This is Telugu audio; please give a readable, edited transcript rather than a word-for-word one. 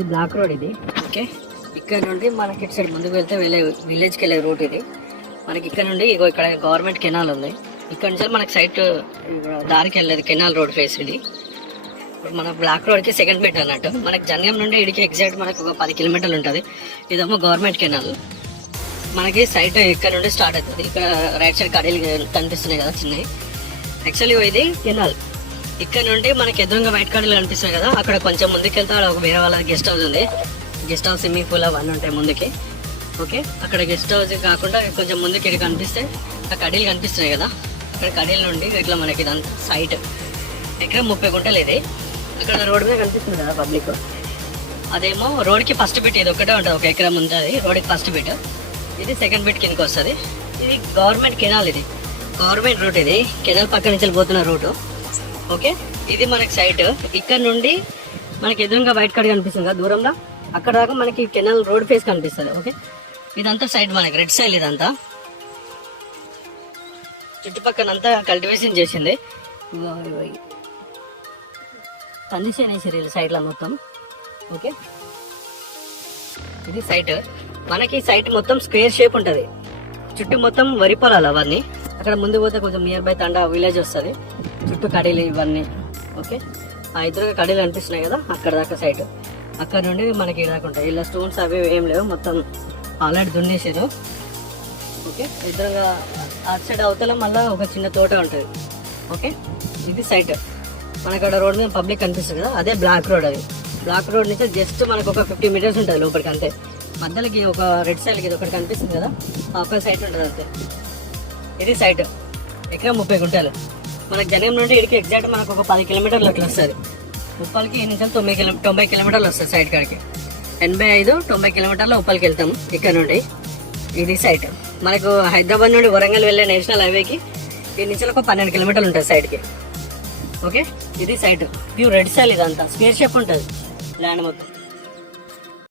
ఇది బ్లాక్ రోడ్ ఇది. ఓకే, ఇక్కడ నుండి మనకి ఇటు సైడ్ ముందుకు వెళ్తే విలేజ్కి వెళ్ళే రూట్ ఇది. మనకి ఇక్కడ నుండి ఇగో ఇక్కడ గవర్నమెంట్ కెనాల్ ఉంది. ఇక్కడ నుంచి మనకి సైట్ దారికి వెళ్ళేది కెనాల్ రోడ్ ఫేస్ ఇది. ఇప్పుడు మన బ్లాక్ రోడ్కి సెకండ్ బిట్ అన్నట్టు. మనకి జంగం నుండి ఇడికి ఎగ్జాక్ట్ మనకు ఒక 10 కిలోమీటర్లు ఉంటుంది. ఇదేమో గవర్నమెంట్ కెనాల్. మనకి సైట్ ఇక్కడ నుండి స్టార్ట్ అవుతుంది. ఇక్కడ రైట్ సైడ్ కడీలు కనిపిస్తున్నాయి కదా చిన్నవి. యాక్చువల్లీ ఇది కెనాల్. ఇక్కడ నుండి మనకి ఎదురుగా వైట్ కడీలు కనిపిస్తున్నాయి కదా, అక్కడ కొంచెం ముందుకు వెళ్తే ఒక వేరే వాళ్ళ గెస్ట్ హౌస్ ఉంది. గెస్ట్ హౌస్, స్విమ్మింగ్ పూల్ అవన్నీ ఉంటాయి ముందుకి. ఓకే, అక్కడ గెస్ట్ హౌస్ కాకుండా కొంచెం ముందుకి ఇక్కడ కనిపిస్తే ఆ కడీలు కనిపిస్తున్నాయి కదా, అక్కడ కడీల నుండి ఇట్లా మనకి ఇదంతా సైట్. ఇక్కడ 30 గుంటలు ఇది. అక్కడ రోడ్ మీద కనిపిస్తుంది కదా పబ్లిక్, అదేమో రోడ్కి ఫస్ట్ బిట్. ఇది ఒకటే ఉంటుంది, 1 ఎకరం ఉంటుంది రోడ్కి ఫస్ట్ బిట్. ఇది సెకండ్ బిట్ కిందకి వస్తుంది. ఇది గవర్నమెంట్ కెనాల్. ఇది గవర్నమెంట్ రూట్. ఇది కెనాల్ పక్క నుంచి పోతున్న రూటు. ఓకే, ఇది మనకి సైట్. ఇక్కడ నుండి మనకి ఎదురుగా వైట్ కార్డ్ కనిపిస్తుంది కదా దూరంలో, అక్కడ దాకా మనకి కెనాల్ రోడ్ ఫేస్ కనిపిస్తుంది. ఓకే, ఇదంతా సైడ్ మనకి రెడ్ సైడ్. ఇదంతా చుట్టుపక్కలంతా కల్టివేషన్ చేసింది, కండిషన్ వేసారు సైడ్లో మొత్తం. ఓకే, ఇది సైట్. మనకి సైట్ మొత్తం స్క్వేర్ షేప్ ఉంటుంది. చుట్టూ మొత్తం వరి పొలాలు అవన్నీ. అక్కడ ముందు పోతే కొంచెం నియర్ బై తండా విలేజ్ వస్తుంది. చుట్టూ కడీలు ఇవన్నీ. ఓకే, ఆ ఎదురుగా కడీలు కనిపిస్తున్నాయి కదా, అక్కడ దాకా సైట్. అక్కడ నుండి మనకి రాకుండా ఇలా స్టోన్స్ అవి ఏం లేవు, మొత్తం ఆల్రెడీ దున్నేసారు. ఓకే, ఎదురుగా అటు సైడ్ అవతల మళ్ళీ ఒక చిన్న తోట ఉంటుంది. ఓకే, ఇది సైట్. మనకు అక్కడ రోడ్ మీద పబ్లిక్ కనిపిస్తుంది కదా, అదే బ్లాక్ రోడ్. అది బ్లాక్ రోడ్ నుంచి జస్ట్ మనకు ఒక 50 మీటర్స్ ఉంటుంది లోపలికి అంతే. మధ్యలోకి ఒక రెడ్ సైడ్కి ఇది ఒకటి కనిపిస్తుంది కదా, ఒక సైట్ ఉంటుంది అంతే. ఇది సైట్. ఎకరం 30 గుంటలు. మనకి జనం నుండి ఇక్కడికి ఎగ్జాక్ట్ మనకు ఒక 10 కిలోమీటర్లు అట్లా వస్తుంది. 30కి 90 కిలోమీటర్లు వస్తుంది సైడ్ కాడికి. 85-90 కిలోమీటర్ల ఉప్పల్కి వెళ్తాము ఇక్కడ నుండి. ఇది సైట్. మనకు హైదరాబాద్ నుండి వరంగల్ వెళ్ళే నేషనల్ హైవేకి దీని నుంచి ఒక 12 కిలోమీటర్లు ఉంటుంది సైడ్కి. ఓకే, ఇది సైట్. Pure red సైల్. ఇదంతా స్క్వేర్ షేప్ ఉంటుంది ల్యాండ్ మొత్తం.